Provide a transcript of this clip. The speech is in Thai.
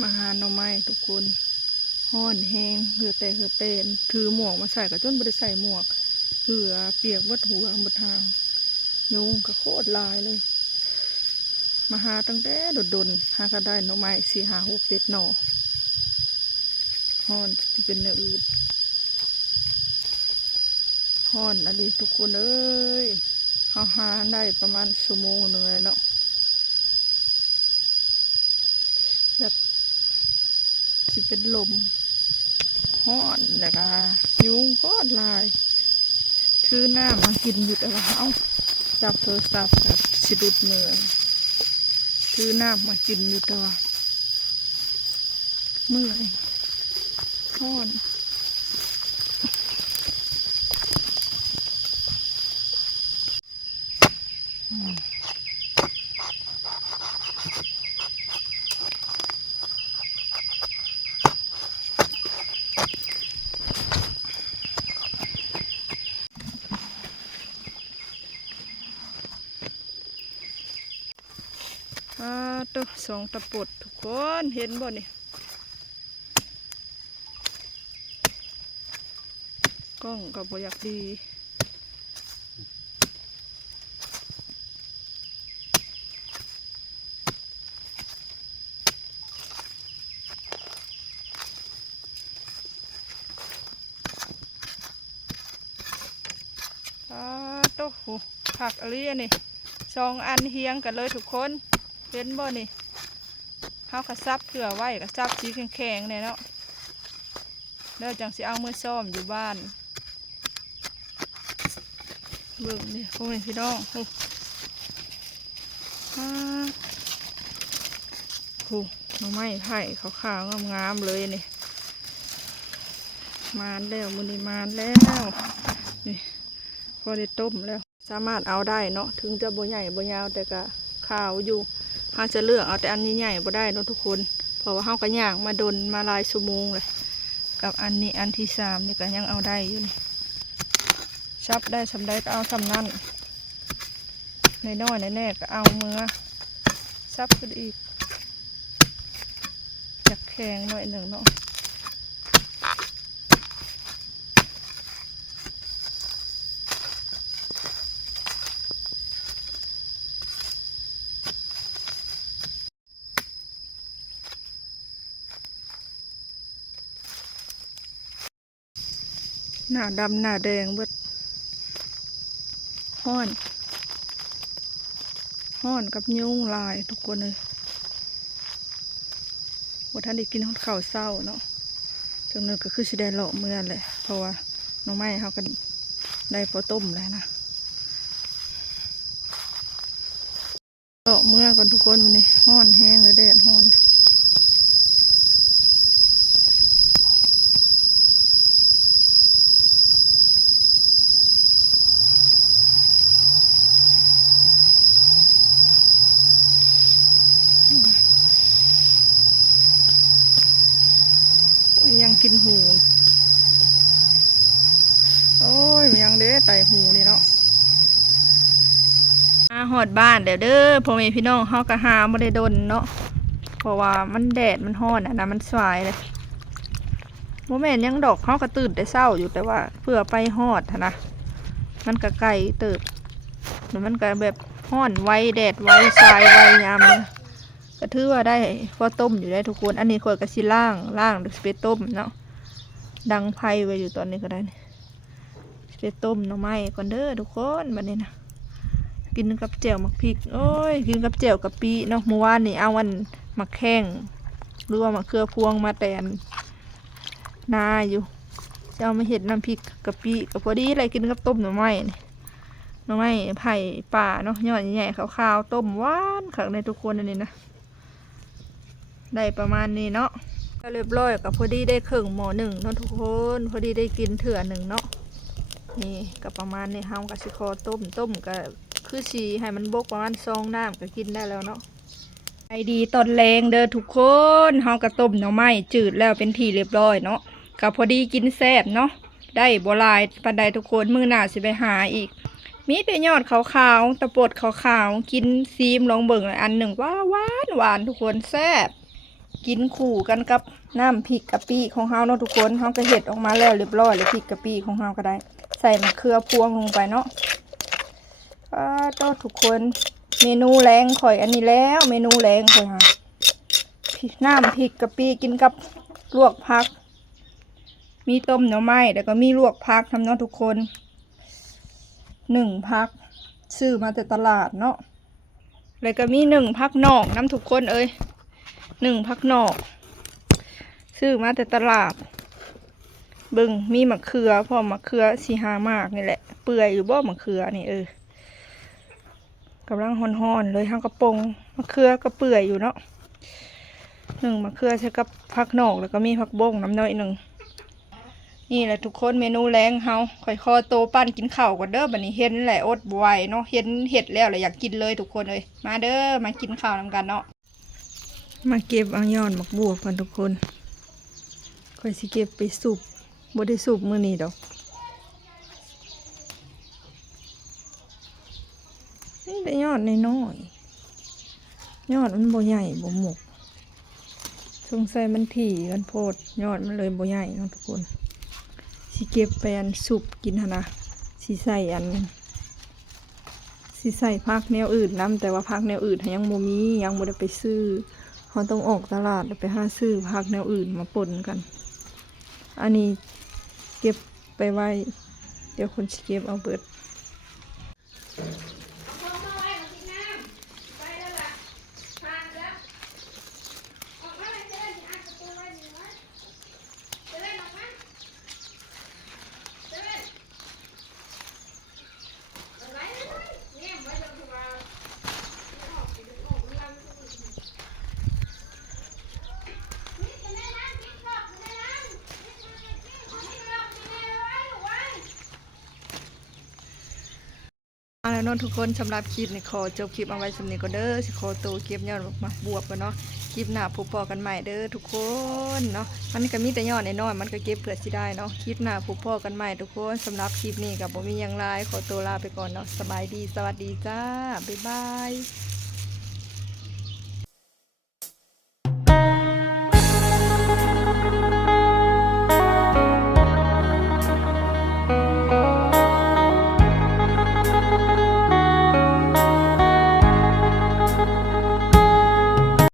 มาหาหน่อไม้ทุกคนห้อนแห้งเหือแต่ถือหมวกมาใส่กับจนไม่ได้ใส่หมวกเหือเปียกวัดหัวหมดทางยุงก็โคตรลายเลย มาหาตั้งแต่โดนหาก็ได้หน่อไม้4 5 6 7หน่อห้อนเป็นเนื้ออืดห้อนอะไรทุกคนเอ้ยหาได้ประมาณชั่วโมงหนึ่งเลยเนาะแบบสิเป็นลมห้อนแล้วก็ยุงก็ลายคือหน้ามากินอยู่แต่ว่าเอาจับโทรศัพท์แบบสิดุดเมือคือหน้ามากินอยู่แต่ว่าเมื่อยห้อนตัว2 ตะปดทุกคนเห็นบ่นี่กล้องก็บ่อยากดีตัวผักอะไรนี่2 อันเฮียงกันเลยทุกคนเห็นบ่นี่เขากระซับเผื่อไว้กระซับสีแข็งๆเนี่ยเนาะเดี๋ยวจังสิเอามือซ้อมอยู่บ้านเบิ่งนี่พวกนี้พี่น้องโอ้โหหน่อไม้ไผ่ขาวๆงามๆเลยนี่มานแล้วมื้อนี้มานแล้วนี่พอได้ต้มแล้วสามารถเอาได้เนาะถึงจะบ่ใหญ่บ่ยาวแต่ก็ขาวอยู่เขาจะเลือกเอาแต่อันใหญ่ๆบ่ได้เนาะทุกคนเพราะว่าเขาก็ย่างมาดนมาหลายชั่วโมงเลยกับอันนี้อันที่3นี่ก็ยังเอาได้อยู่นี่ชับได้สำได้ก็เอาสำนั่นในน้อยในแน่ก็เอามือชับขึ้นอีกจักแข็งหน่อยหนึ่งเนาะหน้าดำหน้าแดงเบิดห้อนกับยุงลายทุกคนเลยว่าท่านได้กินข้าวเศร้าเนาะจังนึงก็คือสิได้เลาะเมื่อเลยเพราะว่าหน่อไม้เขากันได้พอต้มแล้วนะเลาะเมื่อก่อนทุกคนวันนี้ห้อนแห้งเลยแดดห้อนยังกินหูโอ้ยยังเด้ไตหูนี่เนาะหอดบ้านเดี๋ยวเด้อพ่อแม่พี่น้องเฮากะหาไม่ได้ดนเนาะเพราะว่ามันแดดมันห้อนนะมันสายเลยโมแม่นยังดอกเฮากะตื่นแต่เศร้าอยู่แต่ว่าเพื่อไปหอดนะมันกะไก่เติบมันกะแบบห้อนไวแดดไวสายไวยามก็ถือว่าได้พอต้มอยู่ได้ทุกคนอันนี้ขวดกะสิล่างเดี๋ยวไปต้มเนาะดังไพ่ไว้อยู่ตอนนี้ก็ได้ไปต้มหน่อไม้ก่อนเด้อทุกคนบัดนี้นะกินกับแจ่วมักพริกโอ้ยกินกับแจ่วกะปิเนาะเมื่อวานนี่เอาวันมักแข้งหรือว่ามักเขือพวงมาแตนนาอยู่จะเอามาเห็ดน้ำพริกกะปิกับพอดีอะไรกินกับต้มหน่อไม้หน่อไม้ไผ่ป่าเนาะยอดใหญ่ๆขาวๆต้มหวานขังในทุกคนอันนี้นะได้ประมาณนี้เนาะก็เรียบร้อยกับพอดีได้ครึ่งหม้อ1เนาะทุกคนพอดีได้กินเถื่อ1เนาะนี่ก็ประมาณนี้เฮากับสิคอต้มก็คือสีให้มันบกประมาณ2 น้ำก็กินได้แล้วเนาะไอดีตอนแรงเด้อทุกคนเฮากระต้มหน่อไม้จืดแล้วเป็นทีเรียบร้อยเนาะก็พอดีกินแซ่บเนาะได้บ่หลายปานใดทุกคนมื้อหน้าสิไปหาอีกมีแต่ยอดขาวๆตะปดขาวๆกินซีมลองเบิ่งอันหนึ่งหวานทุกคนแซ่บ กินคู่กันกับน้ำพริกกะปิของเฮาเนาะทุกคนเฮาก็เฮ็ดออกมาแล้วเรียบร้อยเลยพริกกะปิของเฮาก็ได้ใส่มะเขือพวงลงไปเนาะโตทุกคนเมนูแรงข่อยอันนี้แล้วเมนูแรงข่อยหาน้ำพริกกะปิกินกับลวกผักมีต้มหน่อไม้แล้วก็มีลวกผักทำเนาะทุกคน1 ผักซื้อมาแต่ตลาดเนาะแล้วก็มี1 ผักนอกน้ำทุกคนเอ้ย1 ผักนอกซื้อมาแต่ตลาดเบิ่งมีมะเขือพอมะเขือสีหามากนี่แหละเปื่อยอยู่บ่มะเขือนี่กำลังฮ้อนๆเลยทั้งกระปงมะเขือก็เปื่อยอยู่เนาะ1 มะเขือใช้กับผักนอกแล้วก็มีผักบ้งน้ำน้อย1นี่แหละทุกคนเมนูแรงเฮาค่อยคอโตปั้นกินข้าวก่อนเด้อบัดนี้เห็นแหละอดบ่ไหวเนาะเห็นเห็ดแล้วเลยอยากกินเลยทุกคนเลยมาเด้อมากินข้าวนำกันเนาะมาเก็บเอายอดมักบวบกันทุกคนค่อยสิเก็บไปสุบบ่ได้สุบมื้อนี้ดอกนี่ได้ยอดน้อยๆยอดมันบ่ใหญ่บ่หมกสงสัยมันถี่กันโพดยอดมันเลยบ่ใหญ่เนาะทุกคนสิเก็บไปอันสุบกินหั่นนะสิใส่ผักแนวอื่นนํแต่ว่าผักแนวอื่นยังบ่มียังบ่ได้ไปซื้อเขาต้องออกตลาดไปหาซื้อผักแนวอื่นมาปนกันอันนี้เก็บไปไว้เดี๋ยวคนสิเก็บเอาเบิดแล้วเนาะทุกคนสำหรับคลิปนี่ขอจบคลิปเอาไว้สำนี้ก็เด้อสิขอตัวเก็บยอดมาบวบกันเนาะคลิปหน้าพบปอกันใหม่เด้อทุกคนเนาะมันก็มีแต่ยอดน้อยๆมันก็เก็บเผื่อสิได้เนาะคลิปหน้าพบปอกันใหม่ทุกคนสำหรับคลิปนี้กับบ่มีหยังหลายขอตัวลาไปก่อนเนาะสบายดีสวัสดีจ้าบ๊ายบาย